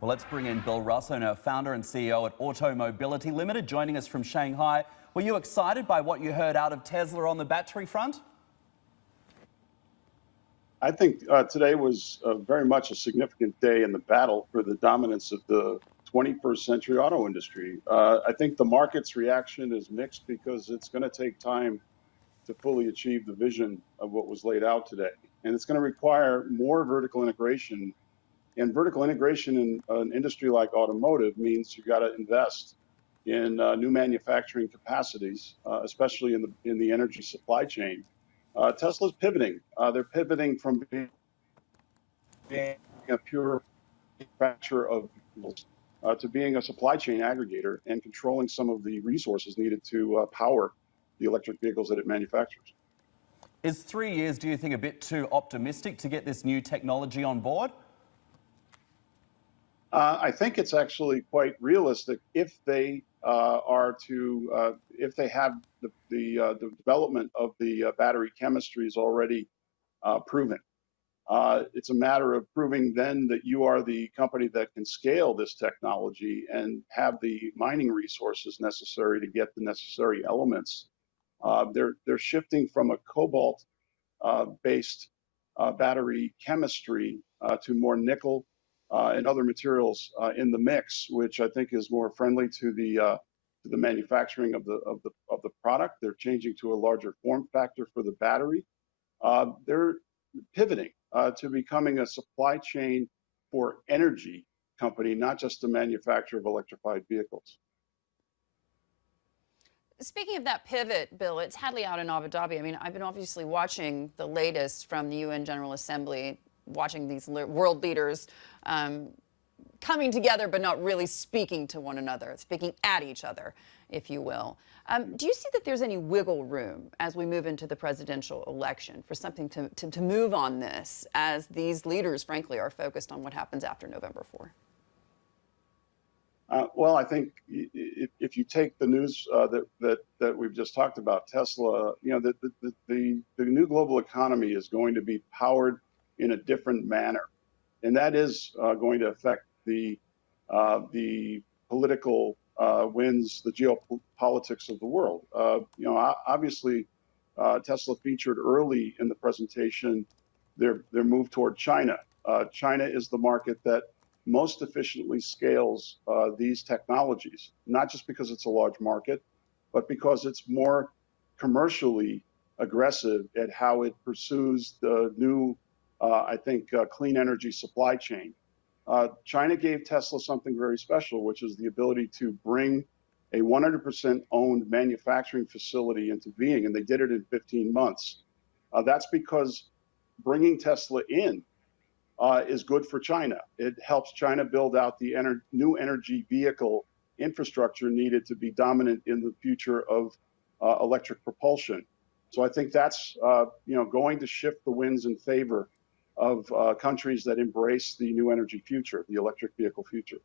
Well, let's bring in Bill Russo, now founder and CEO at Automobility Limited, joining us from Shanghai. Were you excited by what you heard out of Tesla on the battery front? I think today was very much a significant day in the battle for the dominance of the 21st century auto industry. I think the market's reaction is mixed because it's going to take time to fully achieve the vision of what was laid out today. And it's going to require more vertical integration. And vertical integration in an industry like automotive means you got to invest in new manufacturing capacities, especially in the energy supply chain. Tesla's pivoting. They're pivoting from being a pure manufacturer of vehicles to being a supply chain aggregator and controlling some of the resources needed to power the electric vehicles that it manufactures. Is 3 years, do you think, a bit too optimistic to get this new technology on board? I think it's actually quite realistic if they if they have the development of the battery chemistries already proven. It's a matter of proving then that you are the company that can scale this technology and have the mining resources necessary to get the necessary elements. They're shifting from a cobalt based battery chemistry to more nickel and other materials in the mix, which I think is more friendly to the manufacturing of the product. They're changing to a larger form factor for the battery. They're pivoting to becoming a supply chain for energy company, not just a manufacturer of electrified vehicles. Speaking of that pivot, Bill, it's hardly out in Abu Dhabi. I mean, I've been obviously watching the latest from the UN General Assembly, watching these world leaders coming together, but not really speaking to one another, speaking at each other, if you will. Do you see that there's any wiggle room as we move into the presidential election for something to move on this, as these leaders, frankly, are focused on what happens after November 4? Well, I think if you take the news that we've just talked about, Tesla, you know, the new global economy is going to be powered in a different manner, and that is going to affect the political winds, the geopolitics of the world. You know, obviously, Tesla featured early in the presentation their move toward China. China is the market that most efficiently scales these technologies, not just because it's a large market, but because it's more commercially aggressive at how it pursues the new, I think, clean energy supply chain. China gave Tesla something very special, which is the ability to bring a 100% owned manufacturing facility into being, and they did it in 15 months. That's because bringing Tesla in is good for China. It helps China build out the new energy vehicle infrastructure needed to be dominant in the future of electric propulsion. So I think that's you know, going to shift the winds in favor of countries that embrace the new energy future, the electric vehicle future.